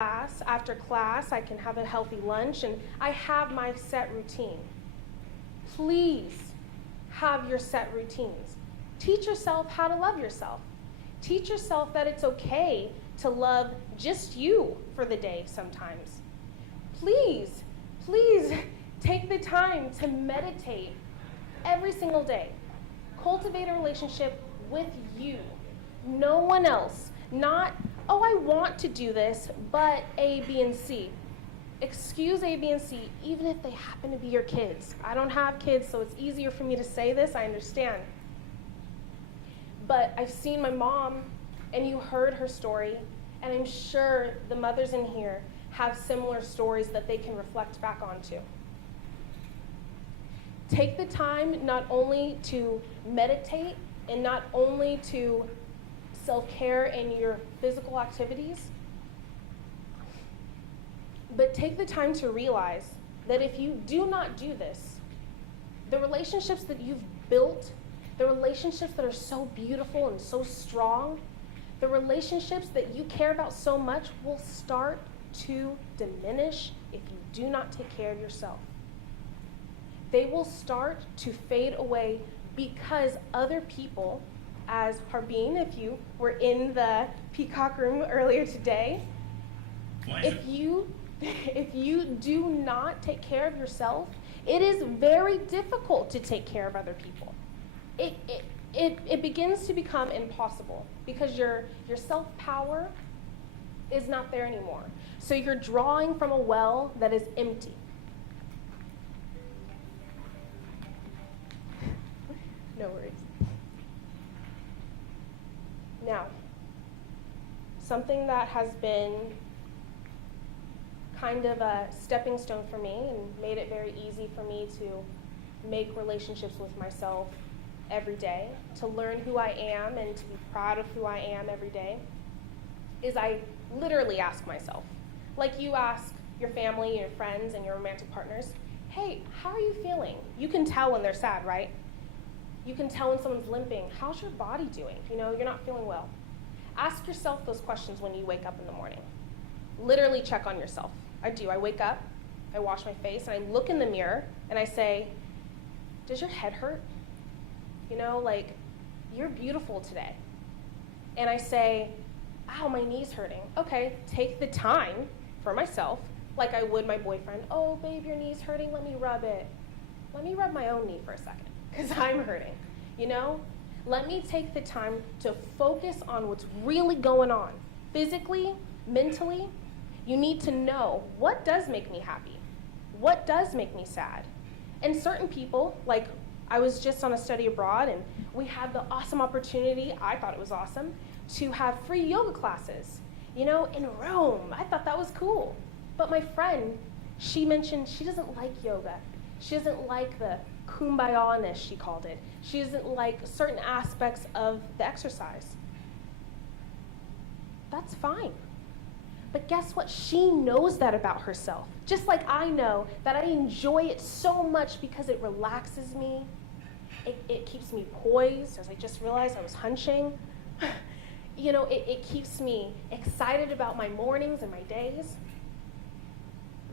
class, after class, I can have a healthy lunch, and I have my set routine. Please have your set routines. Teach yourself how to love yourself. Teach yourself that it's okay to love just you for the day sometimes. Please, please take the time to meditate every single day. Cultivate a relationship with you, no one else. Not, oh, I want to do this, but A, B, and C. Excuse A, B, and C, even if they happen to be your kids. I don't have kids, so it's easier for me to say this, I understand. But I've seen my mom, and you heard her story, and I'm sure the mothers in here have similar stories that they can reflect back onto. Take the time not only to meditate and not only to self-care in your physical activities, but take the time to realize that if you do not do this, the relationships that you've built, the relationships that are so beautiful and so strong, the relationships that you care about so much will start to diminish if you do not take care of yourself. They will start to fade away because other people, as Harbin, if you were in the Peacock room earlier today, if you do not take care of yourself, it is very difficult to take care of other people. It begins to become impossible because your self-power is not there anymore. So you're drawing from a well that is empty. No worries. Now, something that has been kind of a stepping stone for me and made it very easy for me to make relationships with myself every day, to learn who I am and to be proud of who I am every day, is I literally ask myself, like you ask your family, your friends, and your romantic partners, hey, how are you feeling? You can tell when they're sad, right? You can tell when someone's limping. How's your body doing? You know, you're not feeling well. Ask yourself those questions when you wake up in the morning. Literally check on yourself. I do. I wake up, I wash my face, and I look in the mirror, and I say, does your head hurt? You know, like, you're beautiful today. And I say, ow, my knee's hurting. Okay, take the time for myself, like I would my boyfriend. Oh, babe, your knee's hurting. Let me rub it. Let me rub my own knee for a second, because I'm hurting, you know? Let me take the time to focus on what's really going on. Physically, mentally, you need to know what does make me happy, what does make me sad. And certain people, like I was just on a study abroad and we had the awesome opportunity, I thought it was awesome, to have free yoga classes, you know, in Rome. I thought that was cool. But my friend, she mentioned she doesn't like yoga. She doesn't like the kumbaya-ness, she called it. She doesn't like certain aspects of the exercise. That's fine. But guess what? She knows that about herself. Just like I know that I enjoy it so much because it relaxes me. It keeps me poised, as I just realized I was hunching. You know, it keeps me excited about my mornings and my days.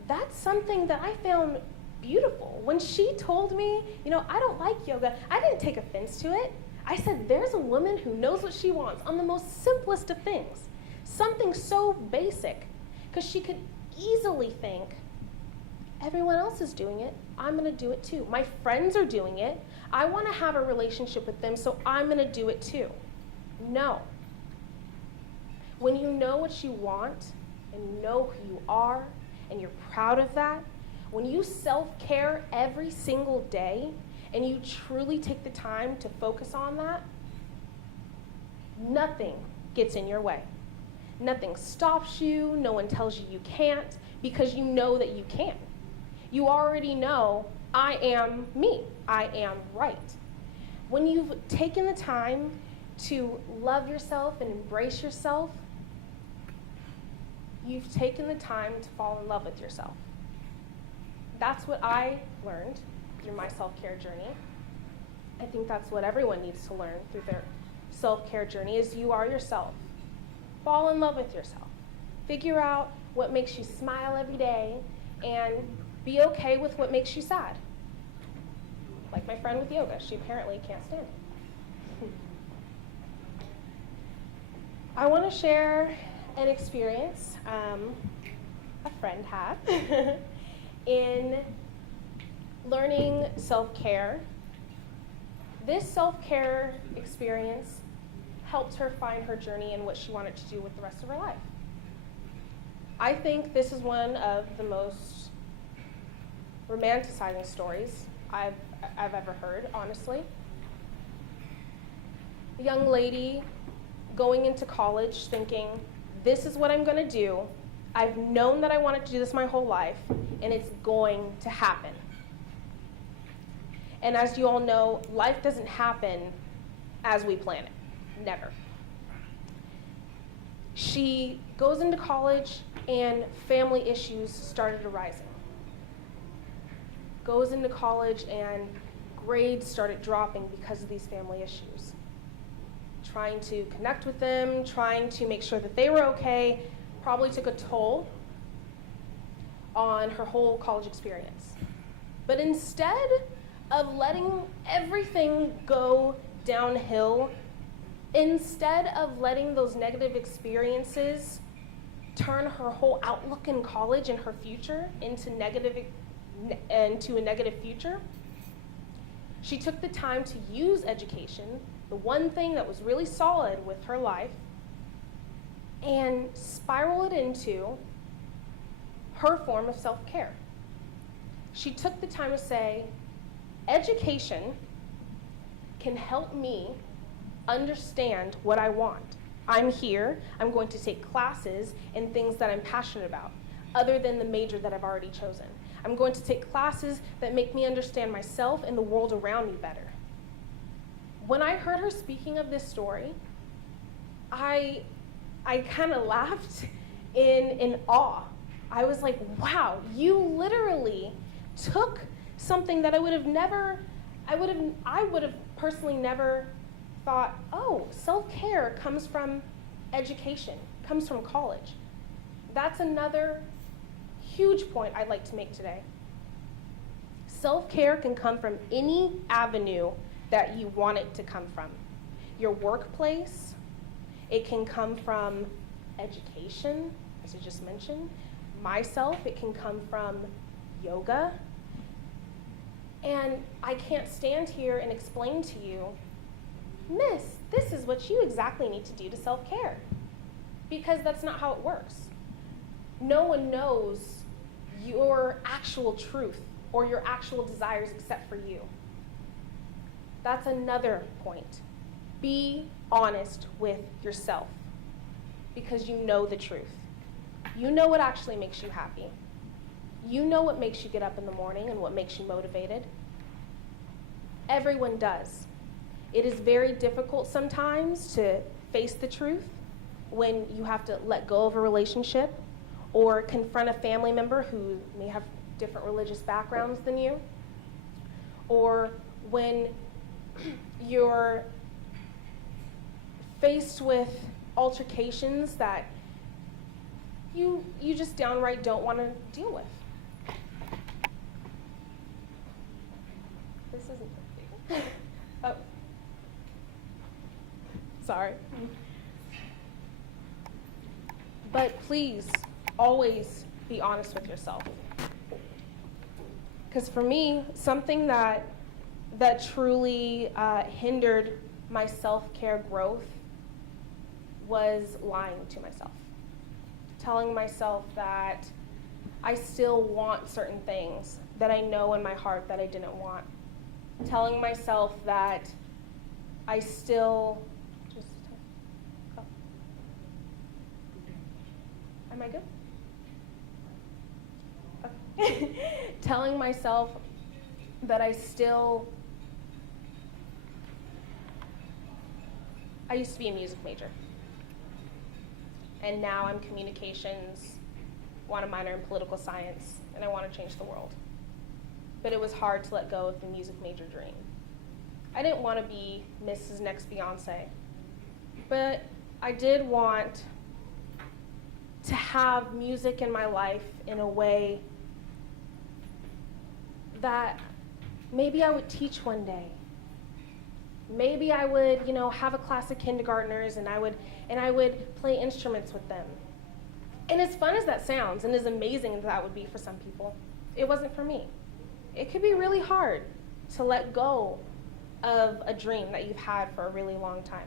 That's something that I found beautiful. When she told me, you know, I don't like yoga, I didn't take offense to it. I said, there's a woman who knows what she wants on the most simplest of things. Something so basic, because she could easily think, everyone else is doing it, I'm gonna do it too. My friends are doing it, I wanna have a relationship with them, so I'm gonna do it too. No. When you know what you want, and you know who you are, and you're proud of that, when you self-care every single day, and you truly take the time to focus on that, nothing gets in your way. Nothing stops you, no one tells you you can't, because you know that you can. You already know, I am me, I am right. When you've taken the time to love yourself and embrace yourself, you've taken the time to fall in love with yourself. That's what I learned through my self-care journey. I think that's what everyone needs to learn through their self-care journey, is you are yourself. Fall in love with yourself. Figure out what makes you smile every day, and be okay with what makes you sad. Like my friend with yoga, she apparently can't stand it. I want to share an experience a friend had in learning self-care. This self-care experience helped her find her journey and what she wanted to do with the rest of her life. I think this is one of the most romanticizing stories I've ever heard, honestly. A young lady going into college thinking, this is what I'm going to do. I've known that I wanted to do this my whole life, and it's going to happen. And as you all know, life doesn't happen as we plan it. Never. She goes into college, and family issues started arising. Goes into college, and grades started dropping because of these family issues. Trying to connect with them, trying to make sure that they were okay, probably took a toll on her whole college experience. But instead of letting everything go downhill, instead of letting those negative experiences turn her whole outlook in college and her future into a negative future, she took the time to use education, the one thing that was really solid with her life, and spiral it into her form of self-care. She took the time to say, education can help me understand what I want. I'm here, I'm going to take classes in things that I'm passionate about, other than the major that I've already chosen. I'm going to take classes that make me understand myself and the world around me better. When I heard her speaking of this story, I kind of laughed in awe. I was like, wow, you literally took something that I would have personally never thought, oh, self-care comes from education, comes from college. That's another huge point I'd like to make today. Self-care can come from any avenue that you want it to come from. Your workplace, it can come from education, as I just mentioned. Myself, it can come from yoga. And I can't stand here and explain to you, Miss, this is what you exactly need to do to self-care. Because that's not how it works. No one knows your actual truth or your actual desires except for you. That's another point. Be honest with yourself because you know the truth. You know what actually makes you happy. You know what makes you get up in the morning and what makes you motivated. Everyone does. It is very difficult sometimes to face the truth when you have to let go of a relationship or confront a family member who may have different religious backgrounds than you, or when you're faced with altercations that you just downright don't want to deal with. This isn't perfect. Oh. Sorry. But please, always be honest with yourself. Because for me, something that truly hindered my self-care growth was lying to myself. Telling myself that I still want certain things that I know in my heart that I didn't want. Telling myself that I still Am I good? Okay. Telling myself that I used to be a music major. And now I'm communications, want to minor in political science, and I want to change the world. But it was hard to let go of the music major dream. I didn't want to be Mrs. Next Beyonce, but I did want to have music in my life in a way that maybe I would teach one day. Maybe I would, have a class of kindergartners and I would play instruments with them. And as fun as that sounds, and as amazing as that would be for some people, it wasn't for me. It could be really hard to let go of a dream that you've had for a really long time.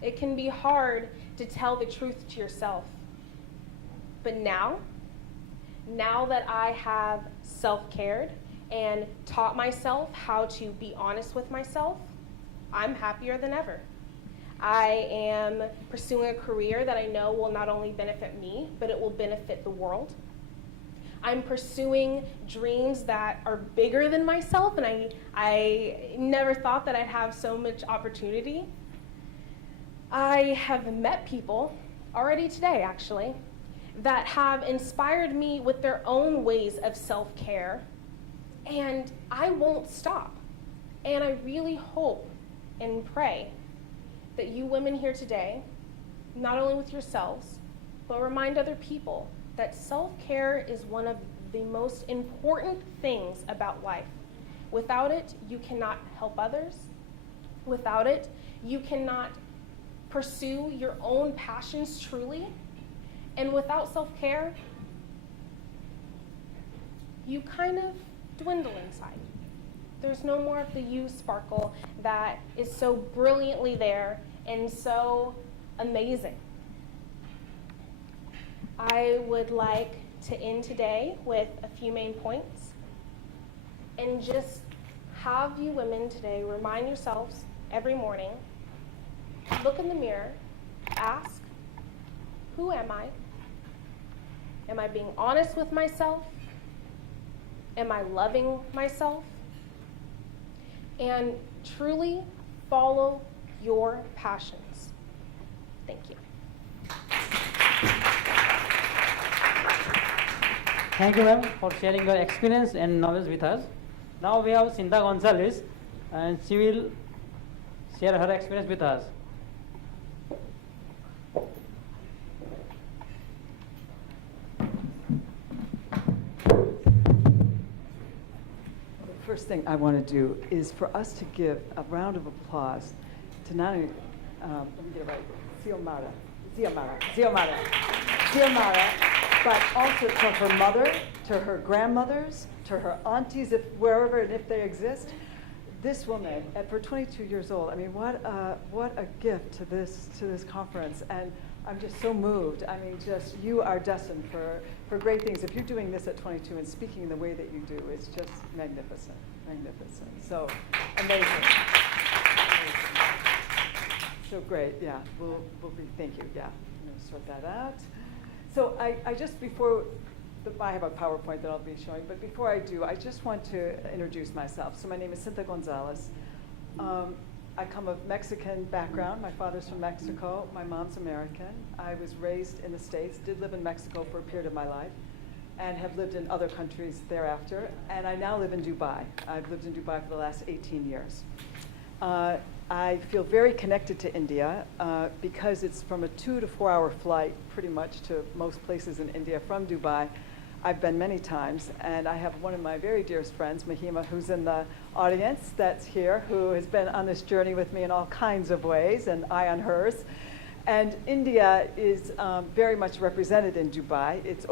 It can be hard to tell the truth to yourself. But now that I have self-cared and taught myself how to be honest with myself, I'm happier than ever. I am pursuing a career that I know will not only benefit me, but it will benefit the world. I'm pursuing dreams that are bigger than myself, and I never thought that I'd have so much opportunity. I have met people, already today actually, that have inspired me with their own ways of self-care, and I won't stop. And I really hope and pray that you women here today, not only with yourselves, but remind other people that self-care is one of the most important things about life. Without it, you cannot help others. Without it, you cannot pursue your own passions truly. And without self-care, you kind of dwindle inside. There's no more of the you sparkle that is so brilliantly there and so amazing. I would like to end today with a few main points and just have you women today remind yourselves every morning, look in the mirror, ask, who am I? Am I being honest with myself? Am I loving myself? And truly follow your passions. Thank you. Thank you, ma'am, for sharing your experience and knowledge with us. Now we have Cinta Gonzalez, and she will share her experience with us. First thing I want to do is for us to give a round of applause to not only, let me get it right, Xiomara, but also to her mother, to her grandmothers, to her aunties, if wherever and if they exist. This woman, for 22 years old, I mean, what a gift to this conference, and I'm just so moved. I mean, just you are destined for great things. If you're doing this at 22 and speaking the way that you do, it's just magnificent, magnificent. So amazing. So great, yeah. We'll be, thank you, yeah. I'm going to sort that out. So I just before, I have a PowerPoint that I'll be showing, but before I do, I just want to introduce myself. So my name is Cinta Gonzalez. I come of Mexican background. My father's from Mexico. My mom's American. I was raised in the States, did live in Mexico for a period of my life, and have lived in other countries thereafter. And I now live in Dubai. I've lived in Dubai for the last 18 years. I feel very connected to India because it's from a 2 to 4 hour flight pretty much to most places in India from Dubai. I've been many times, and I have one of my very dearest friends, Mahima, who's in the audience that's here, who has been on this journey with me in all kinds of ways, and I on hers. And India is very much represented in Dubai. It's